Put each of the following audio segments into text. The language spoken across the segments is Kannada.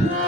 Uh-huh.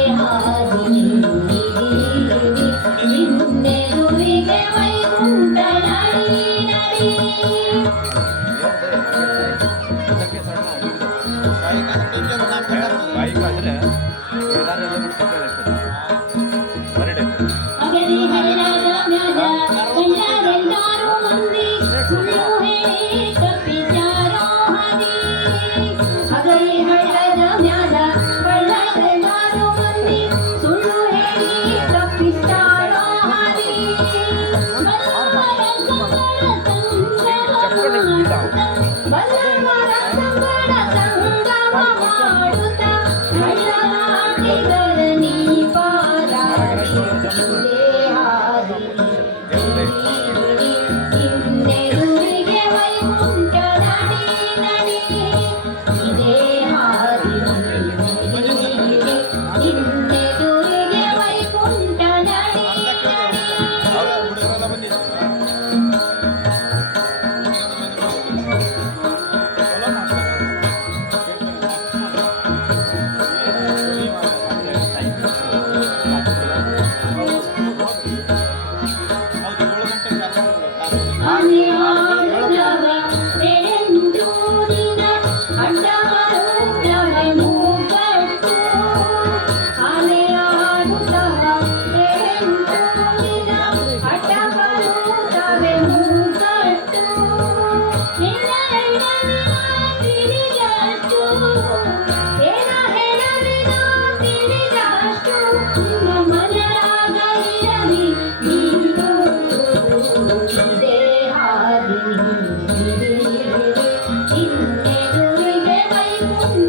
Voilà.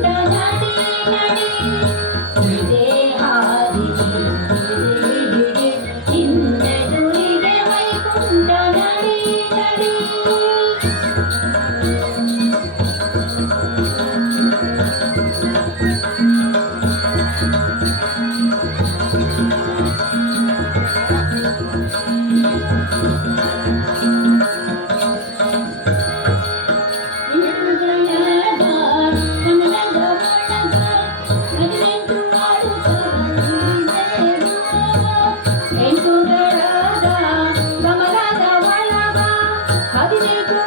Don't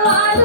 alive.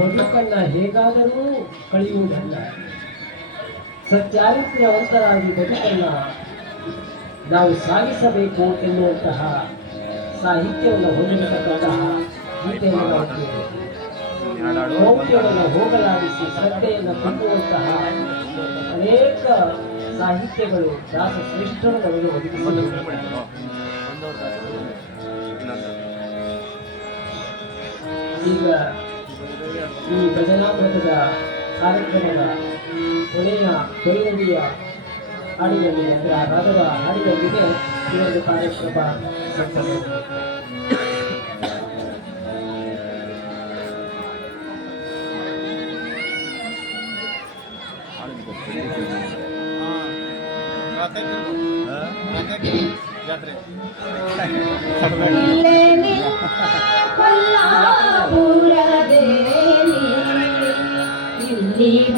ಬದುಕನ್ನ ಹೇಗಾದರೂ ಕಳೆಯುವುದಲ್ಲ ಸಚ್ಚಾರಿತ್ರ್ಯವಂತರಾಗಿ ಬದುಕನ್ನ ನಾವು ಸಾಗಿಸಬೇಕು ಎನ್ನುವಂತಹ ಸಾಹಿತ್ಯವನ್ನು ಹೊಂದಿರತಕ್ಕಂತಹ ಗೀತೆಯನ್ನು ನಾವು ಮೌಢ್ಯವನ್ನು ಹೋಗಲಾಡಿಸಿ ಶ್ರದ್ಧೆಯನ್ನು ತುಂಬುವಂತಹ ಅನೇಕ ಸಾಹಿತ್ಯಗಳು ದಾಸ ಶ್ರೇಷ್ಠರು ನಮಗೆ ಒದಗಿಸಲು. ಈಗ ಈ ಭಜನಾಮೃತದ ಕಾರ್ಯಕ್ರಮದ ಕೊನೆಯ ಕೊನೆಯಲ್ಲಿಯ ಹಾಡಿನಲ್ಲಿ ಅಂದರೆ ಆ ರಾಗದ ಹಾಡಿನಲ್ಲಿದೆ ಈ ಒಂದು ಕಾರ್ಯಕ್ರಮ ಸಂಪನ್ನಗೊಂಡಿದೆ.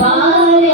বারে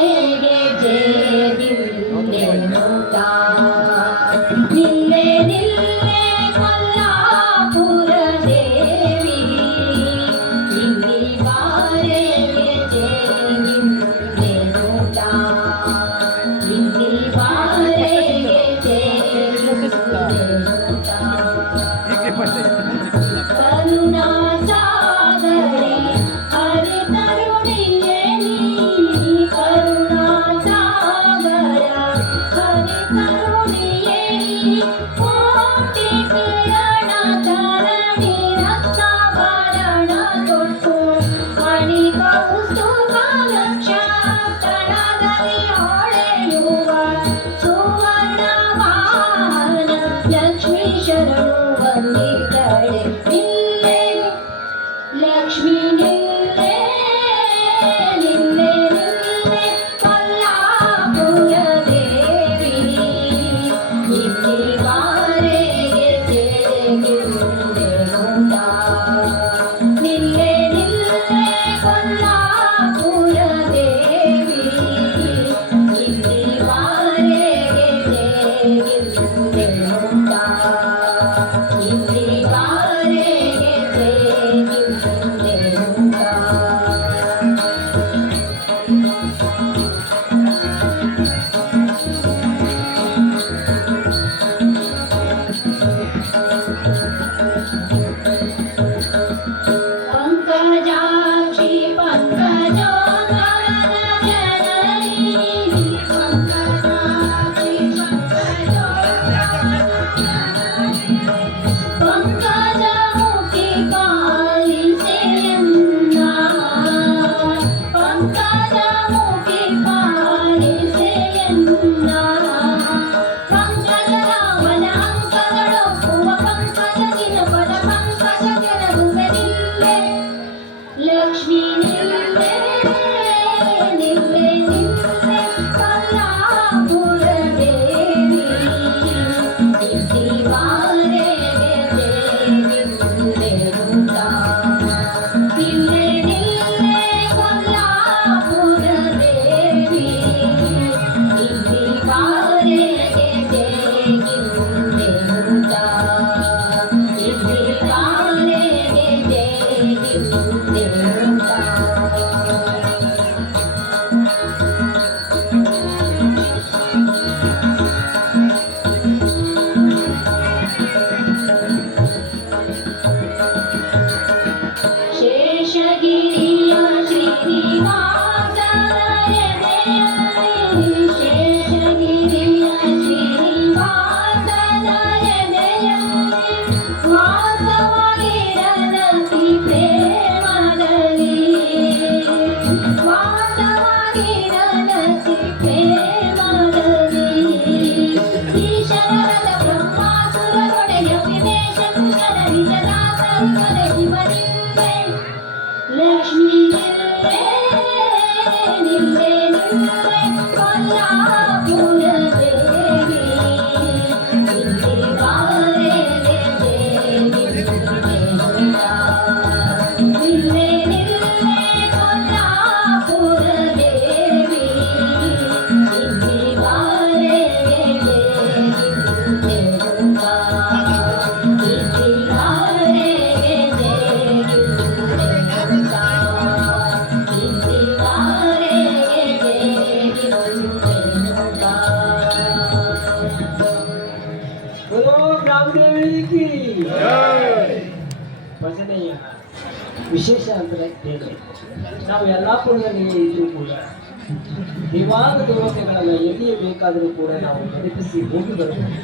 കൊല്ലാപുരം ದೇವಿಗೆ ಭಜನೆಯ ವಿಶೇಷ ಅಂದರೆ ಏನು? ನಾವು ಯಲ್ಲಾಪುರದಲ್ಲಿ ಇದ್ರೂ ಕೂಡ ದೇವಾನ ದೇವತೆಗಳನ್ನ ಎಲ್ಲಿಯೇ ಬೇಕಾದರೂ ಕೂಡ ನಾವು ನೆನಪಿಸಿ ಹೋಗಿ ಬರಬಹುದು.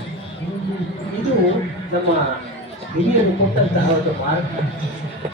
ಇದು ನಮ್ಮ ಹಿರಿಯರು ಕೊಟ್ಟಂತಹ ಒಂದು ಮಾರ್ಗ.